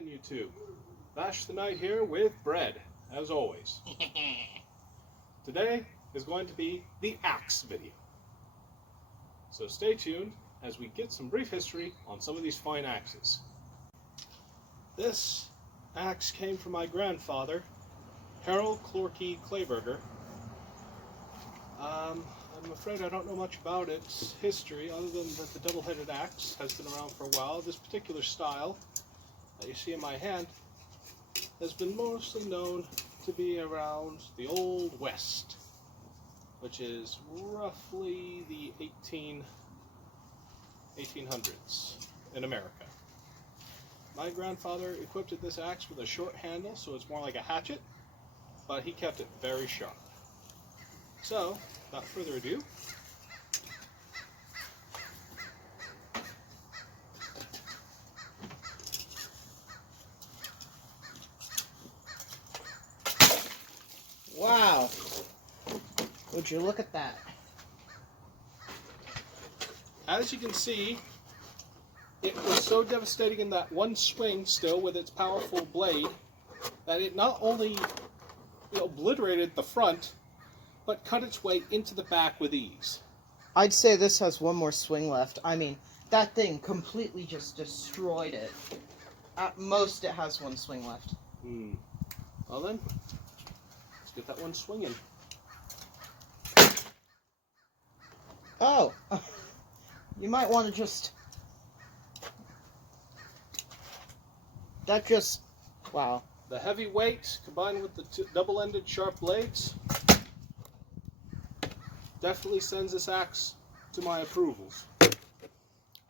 again, YouTube. Bash the Night here with bread, as always. Today is going to be the axe video. So stay tuned as we get some brief history on some of these fine axes. This axe came from my grandfather, Harold Clorky Clayburger. I'm afraid I don't know much about its history other than that the double-headed axe has been around for a while. This particular style that you see in my hand has been mostly known to be around the Old West, which is roughly the 1800s in America. My grandfather equipped this axe with a short handle, so it's more like a hatchet, but he kept it very sharp. So, without further ado, wow! Would you look at that? as you can see, it was so devastating in that one swing still with its powerful blade that it not only obliterated the front, but cut its way into the back with ease. I'd say this has one more swing left. I mean, that thing completely just destroyed it. At most, it has one swing left. Well then, let's get that one swinging. Oh! You might want to just... That just... Wow. The heavy weight combined with the double-ended sharp blades definitely sends this axe to my approvals.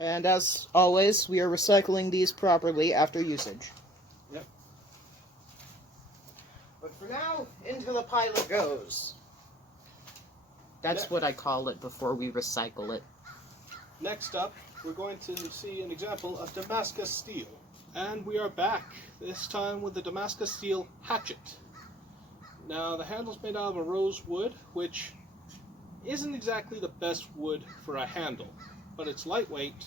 And as always, we are recycling these properly after usage. Yep. But for now, into the pile it goes. That's what I call it before we recycle it. Next up, we're going to see an example of Damascus Steel. And we are back, this time with the Damascus Steel Hatchet. Now, the handle's made out of a rosewood, which isn't exactly the best wood for a handle, but it's lightweight,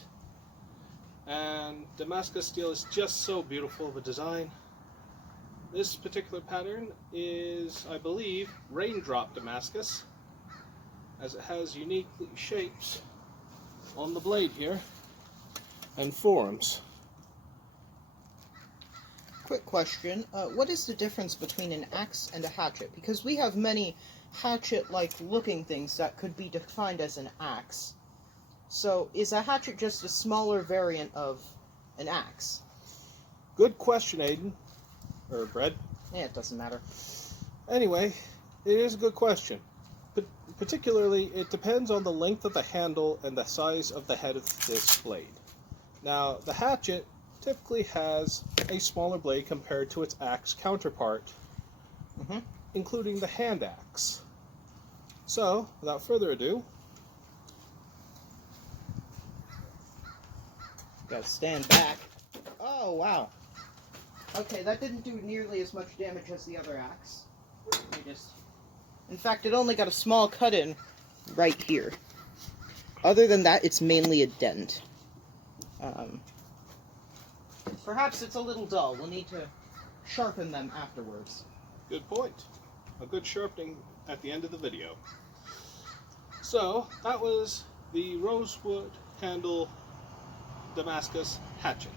and Damascus Steel is just so beautiful of a design. This particular pattern is, I believe, raindrop Damascus, as it has unique shapes on the blade here, and forms. Quick question, what is the difference between an axe and a hatchet? Because we have many hatchet-like looking things that could be defined as an axe. So, is a hatchet just a smaller variant of an axe? Good question, Aiden. Or Brett. Yeah, it doesn't matter. Anyway, it is a good question. But particularly, it depends on the length of the handle and the size of the head of this blade. Now, the hatchet typically has a smaller blade compared to its axe counterpart, including the hand axe. So, without further ado, gotta stand back. Oh, wow. Okay, that didn't do nearly as much damage as the other axe. In fact, it only got a small cut in right here. Other than that, it's mainly a dent. Perhaps it's a little dull. We'll need to sharpen them afterwards. good point. A good sharpening at the end of the video. So, that was the rosewood handle Damascus hatchet.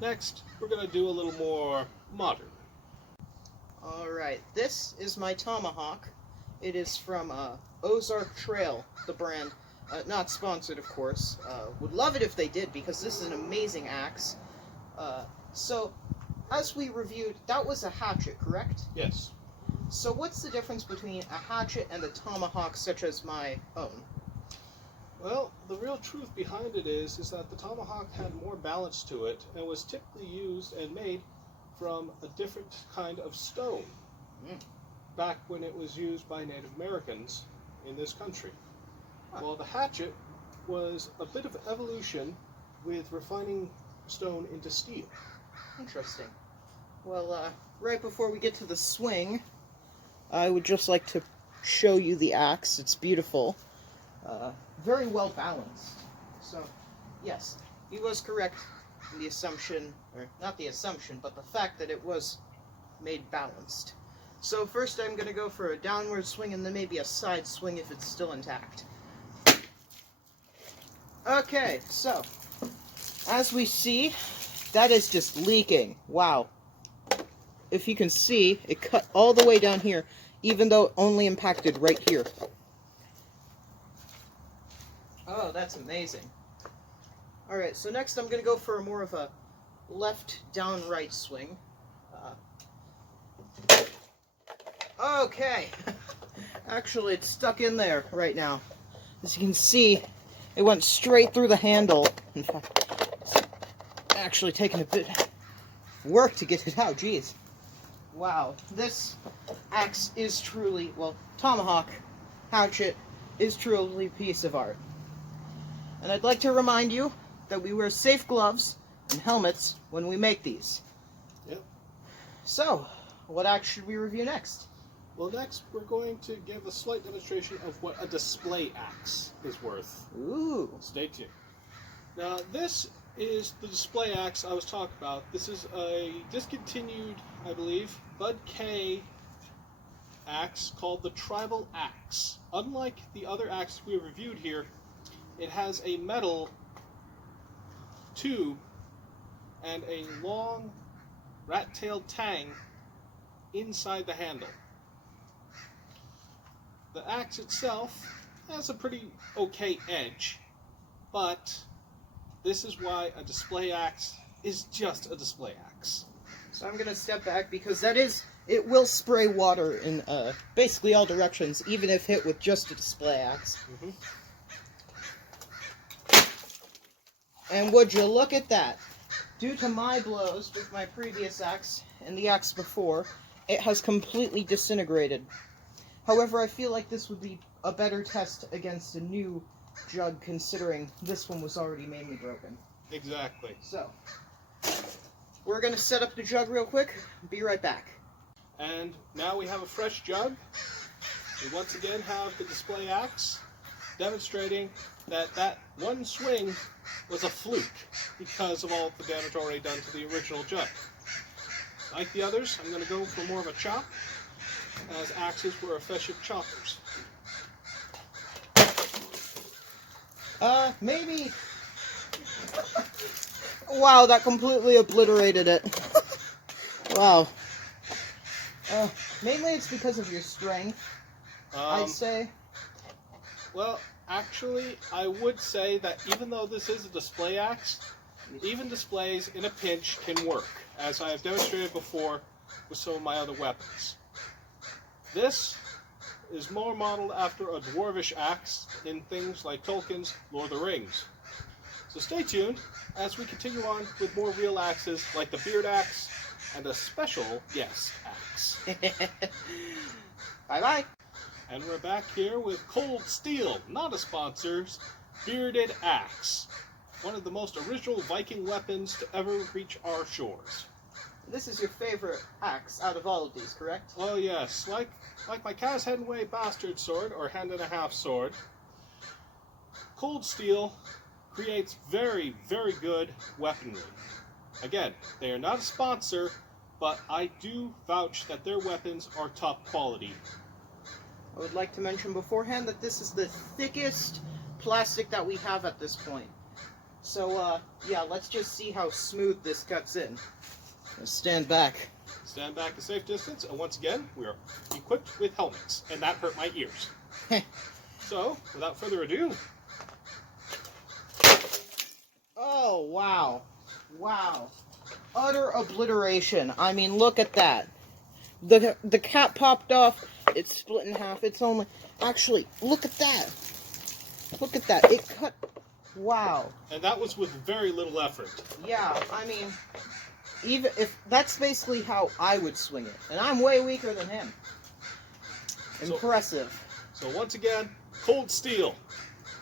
Next, we're going to do a little more modern. Alright, this is my Tomahawk. It is from Ozark Trail, the brand. Not sponsored, of course. Would love it if they did, because this is an amazing axe. So, as we reviewed, that was a hatchet, correct? Yes. So what's the difference between a hatchet and a tomahawk such as my own? Well, the real truth behind it is that the tomahawk had more balance to it and was typically used and made from a different kind of stone back when it was used by Native Americans in this country. While the hatchet was a bit of evolution with refining stone into steel. Interesting. Well, right before we get to the swing, I would just like to show you the axe. It's beautiful. Very well balanced. So, yes, he was correct. the assumption, or not the assumption, but the fact that it was made balanced. So first I'm going to go for a downward swing and then maybe a side swing if it's still intact. Okay, so, as we see, that is just leaking. Wow. If you can see, it cut all the way down here, even though it only impacted right here. Oh, that's amazing. Alright, so next I'm going to go for more of a left down right swing. Okay. Actually, it's stuck in there right now. As you can see, it went straight through the handle. In fact, it's actually taking a bit of work to get it out. Jeez. Wow. This axe is truly, well, Tomahawk, Hatchet, is truly a piece of art. And I'd like to remind you that we wear safe gloves and helmets when we make these. Yep. So, what axe should we review next? Well, next we're going to give a slight demonstration of what a display axe is worth. Ooh. Stay tuned. Now, this is the display axe I was talking about. This is a discontinued, I believe, Bud K axe called the Tribal Axe. Unlike the other axes we have reviewed here, it has a metal tube and a long rat-tailed tang inside the handle. The axe itself has a pretty okay edge, but this is why a display axe is just a display axe. So I'm going to step back because it will spray water in basically all directions, even if hit with just a display axe. Mm-hmm. And would you look at that? Due to my blows with my previous axe and the axe before, it has completely disintegrated. However, I feel like this would be a better test against a new jug, considering this one was already mainly broken. Exactly. So, we're going to set up the jug real quick. Be right back. And now we have a fresh jug. We once again have the display axe, demonstrating that that one swing was a fluke because of all the damage already done to the original jug. Like the others, I'm going to go for more of a chop, as axes were effective choppers. Maybe... Wow, that completely obliterated it. Wow. Mainly it's because of your strength, I'd say. Well, actually, I would say that even though this is a display axe, even displays in a pinch can work, as I have demonstrated before with some of my other weapons. This is more modeled after a dwarvish axe in things like Tolkien's Lord of the Rings. So stay tuned as we continue on with more real axes like the beard axe and a special guest axe. Bye-bye. And we're back here with Cold Steel, not a sponsor's bearded axe. One of the most original Viking weapons to ever reach our shores. This is your favorite axe out of all of these, correct? Oh yes, like my Kaz Henway bastard sword, or hand and a half sword, Cold Steel creates very, very good weaponry. Again, they are not a sponsor, but I do vouch that their weapons are top quality. I would like to mention beforehand that this is the thickest plastic that we have at this point. So, yeah, let's just see how smooth this cuts in. Let's stand back. Stand back a safe distance, and once again, we are equipped with helmets, and that hurt my ears. So, without further ado... Oh, wow. Wow. Utter obliteration. I mean, look at that. The cap popped off. It's split in half. It's only... Actually, look at that. Look at that. It cut... Wow. And that was with very little effort. Yeah, I mean... Even if... That's basically how I would swing it. And I'm way weaker than him. Impressive. So once again, Cold Steel.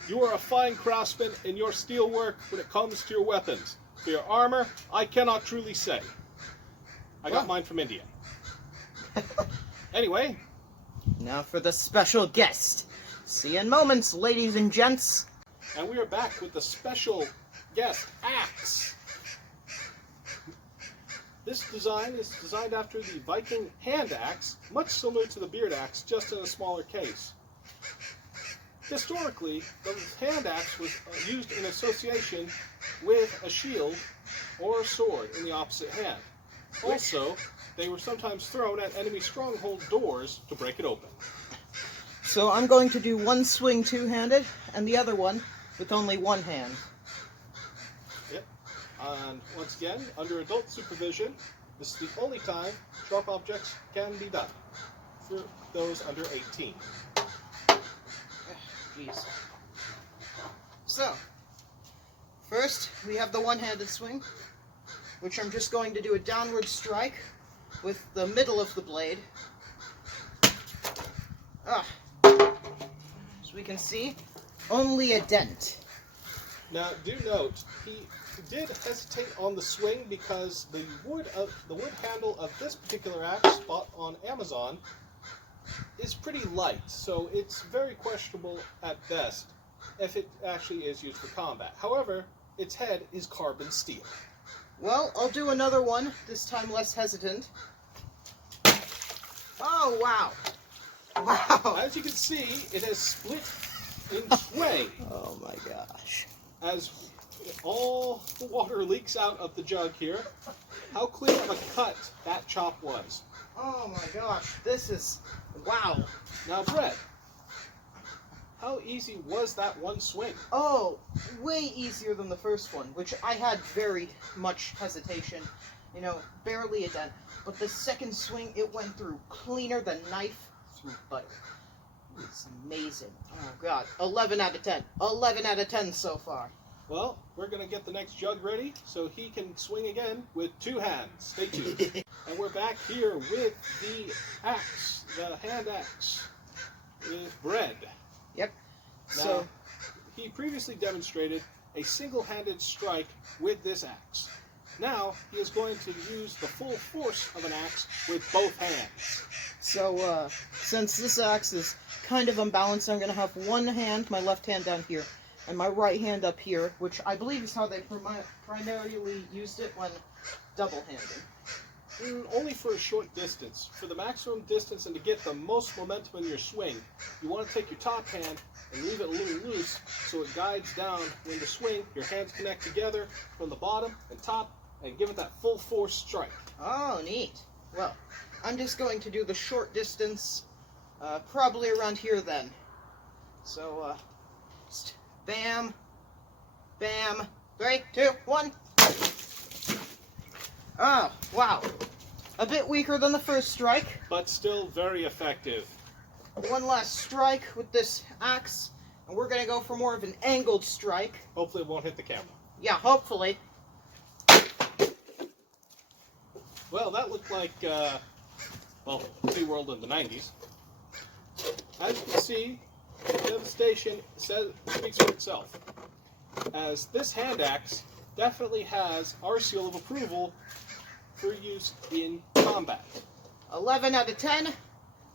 You are a fine craftsman in your steel work when it comes to your weapons. For your armor, I cannot truly say. I got mine from India. Anyway. Now for the special guest. See you in moments, ladies and gents. And we are back with the special guest axe. This design is designed after the Viking hand axe, much similar to the beard axe, just in a smaller case. Historically, the hand axe was used in association with a shield or a sword in the opposite hand. Also, they were sometimes thrown at enemy stronghold doors to break it open. So I'm going to do one swing two-handed and the other one with only one hand. Yep. And once again, under adult supervision, this is the only time sharp objects can be done for those under 18. Jeez. So, first we have the one-handed swing, which I'm just going to do a downward strike with the middle of the blade. As we can see, only a dent. Now, do note, he did hesitate on the swing because the wood handle of this particular axe bought on Amazon is pretty light, so it's very questionable at best if it actually is used for combat. However, its head is carbon steel. Well, I'll do another one, this time less hesitant. Oh, wow. Wow. As you can see, it has split in twain. Oh my gosh. As all the water leaks out of the jug here. How clear of a cut that chop was. Oh my gosh, this is... wow. Now, Brett, how easy was that one swing? Oh, way easier than the first one, which I had very much hesitation. You know, barely a dent. But the second swing, it went through cleaner than knife through butter. It's amazing. Oh god. 11 out of 10. 11 out of 10 so far. Well, we're going to get the next jug ready so he can swing again with two hands. Stay tuned. And we're back here with the axe, the hand axe, with bread. Yep. Now, So, he previously demonstrated a single-handed strike with this axe. Now, he is going to use the full force of an axe with both hands. so since this axe is kind of unbalanced, I'm going to have one hand, my left hand down here, and my right hand up here, which I believe is how they primarily used it when double-handed. Only for a short distance. For the maximum distance and to get the most momentum in your swing, you want to take your top hand and leave it a little loose so it guides down when you swing. Your hands connect together from the bottom and top and give it that full force strike. Oh, neat. Well, I'm just going to do the short distance, probably around here then. So, just bam, bam, 3, 2, 1. Oh, wow. A bit weaker than the first strike. But still very effective. One last strike with this axe, and we're going to go for more of an angled strike. Hopefully it won't hit the camera. Yeah, hopefully. Well, that looked like, SeaWorld in the 90s. As you can see, the devastation speaks for itself. As this hand axe definitely has our seal of approval for use in combat. 11 out of 10.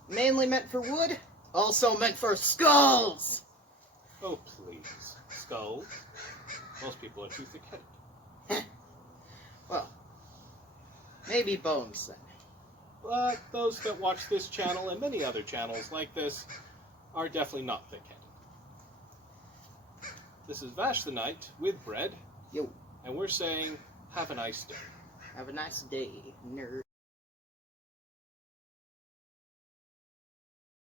Mainly meant for wood, also meant for skulls. Oh, please. Skulls? Most people are too thick-headed. Well, maybe bones then. But those that watch this channel and many other channels like this are definitely not thick-headed. This is Vash the Knight with Bread. Yo. And we're saying, have a nice day. Have a nice day, nerd.